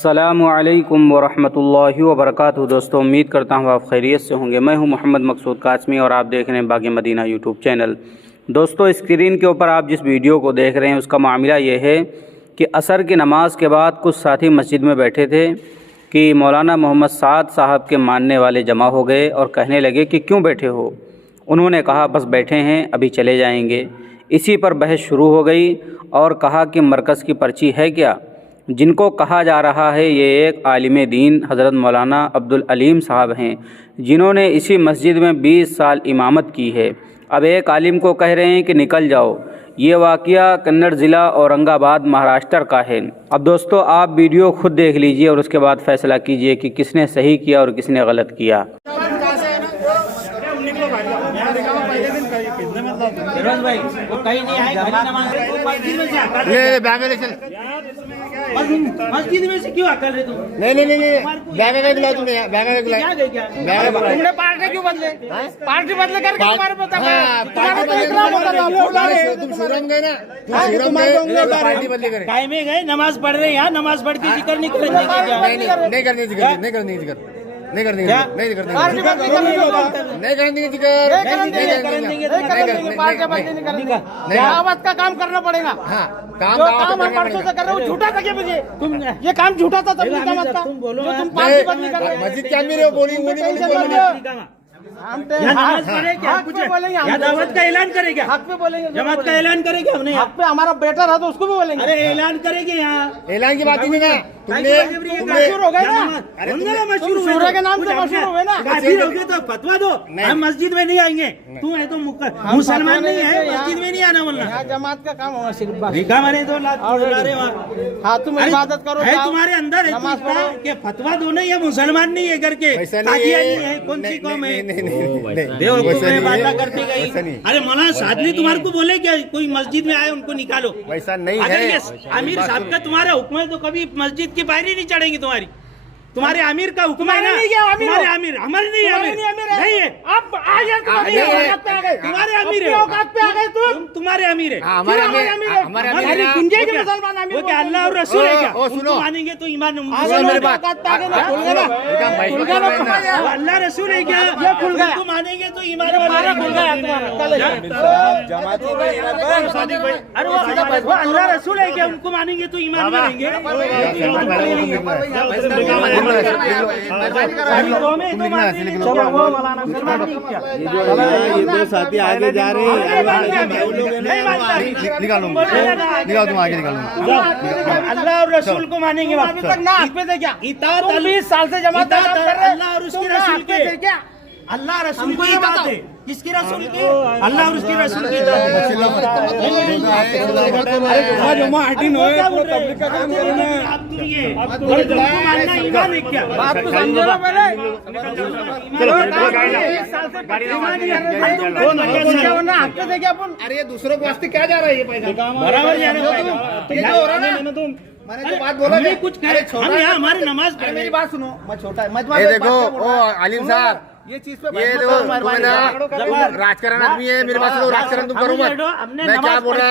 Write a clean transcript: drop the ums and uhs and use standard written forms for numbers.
अस्सलामुअलैकुम वरहमतुल्लाहि वबरकातुहू। दोस्तों, उम्मीद करता हूँ आप खैरियत से होंगे। मैं हूँ मोहम्मद मकसूद कासमी और आप देख रहे हैं बाग़ मदीना यूट्यूब चैनल। दोस्तों, स्क्रीन के ऊपर आप जिस वीडियो को देख रहे हैं उसका मामला ये है कि असर की नमाज़ के बाद कुछ साथी मस्जिद में बैठे थे कि मौलाना मोहम्मद साद साहब के मानने वाले जमा हो गए और कहने लगे कि क्यों बैठे हो। उन्होंने कहा बस बैठे हैं, अभी चले जाएंगे। इसी पर बहस शुरू हो गई और कहा कि मरकज़ की पर्ची है क्या। जिनको कहा जा रहा है ये एक आलिम दीन हज़रत मौलाना अब्दुल अलीम साहब हैं, जिन्होंने इसी मस्जिद में 20 साल इमामत की है। अब एक आलिम को कह रहे हैं कि निकल जाओ। ये वाक़या कन्नड़ ज़िला औरंगाबाद महाराष्ट्र का है। अब दोस्तों, आप वीडियो खुद देख लीजिए और उसके बाद फ़ैसला कीजिए कि किसने सही किया और किसने गलत किया। मस्जिद में से क्यों अकल है तुम? नहीं बैग का बुलाया तुमने, बैग का बुलाया क्या तुमने पार्टी क्यों बदले? पार्टी बदले करके तुम्हारे पता तुम शुरम गए ना, पार्टी बदली करे टाइम में गए, नमाज पढ़ रहे हैं यहाँ, नमाज पढ़ के जिक्र नहीं करेंगे। नहीं करने जिक्र, नहीं करने जिक्र, नहीं करने नहीं करने दावत का काम करना पड़ेगा। हाँ, काम परसों से कर रहे हो, झूठा था क्या मुझे? तुम ये काम झूठा था तब दावत का। तुम बोलो मस्जिद क्या मेरे बोली नमाज पढ़े क्या? या दावत का ऐलान करेगा? हक पे बोलेंगे, जमात का ऐलान करेंगे हमने। हक पे हमारा बेटा रहा तो उसको भी बोलेंगे। अरे ऐलान करेंगे यहाँ, ऐलान की बात ही नहीं ना। तुमने मशहूर हो गए ना, मशहूर के नाम से मशहूर हो गए ना। काफिर हो गए तो फतवा दो, हम मस्जिद में नहीं आएंगे। तू है तो मुसलमान नहीं है, मस्जिद में नहीं आना बोलना। जमात का काम होगा सिर्फ हाँ, तुम इबादत करो, है तुम्हारे अंदर है फतवा दो नहीं है, मुसलमान नहीं है करके, कौन सी कौम है? बात करती गई। अरे मौलाना सादली तुम्हारे को बोले क्या कोई मस्जिद में आए उनको निकालो? वैसा नहीं अगर है। ये आमिर साहब का तुम्हारा हुक्म है तो कभी मस्जिद की पायरी नहीं चढ़ेंगी तुम्हारी। तुम्हारे आमिर का हुक्म है ना, तुम्हारे आमिर हमारे नहीं नहीं है। आप तुम्हारे आमिर है, तुम्हारे आमिर है, हमारे गुंजे के मुसलमान आमिर। वो क्या अल्लाह और रसूल है क्या? उनको मानेंगे तो ईमान, अल्लाह रसूल है क्या? उनको मानेंगे तो ईमान वाला खुल गया। अरे वो अल्लाह रसूल है क्या? उनको मानेंगे तो ईमान वालेंगे। ये दो साथी आगे जा रहे हैं, निकालो तुम आगे निकालो। अल्लाह और रसूल को मानेंगे। अभी तक ना हक पे थे क्या? 20 साल से जमात अल्लाह और उसके रसूल के क्या? अल्लाह रसूल की इताअत है। किसकी रसूल की? अल्लाह और उसके रसूल की इताअत है। अरे दूसरों को वास्ते क्या जा रहा है ये पैसा? बराबर जा रहे हो तुम। मैंने जो बात बोला नहीं कुछ करे, हम यहाँ हमारी नमाज पढ़। मेरी बात सुनो, मैं छोटा ये देखो ओ आलिम साहब, ये चीज पे ये देखो राजकारण आदमी है, मेरे पास राजकारण तुम करो मत। मैं क्या बोल रहा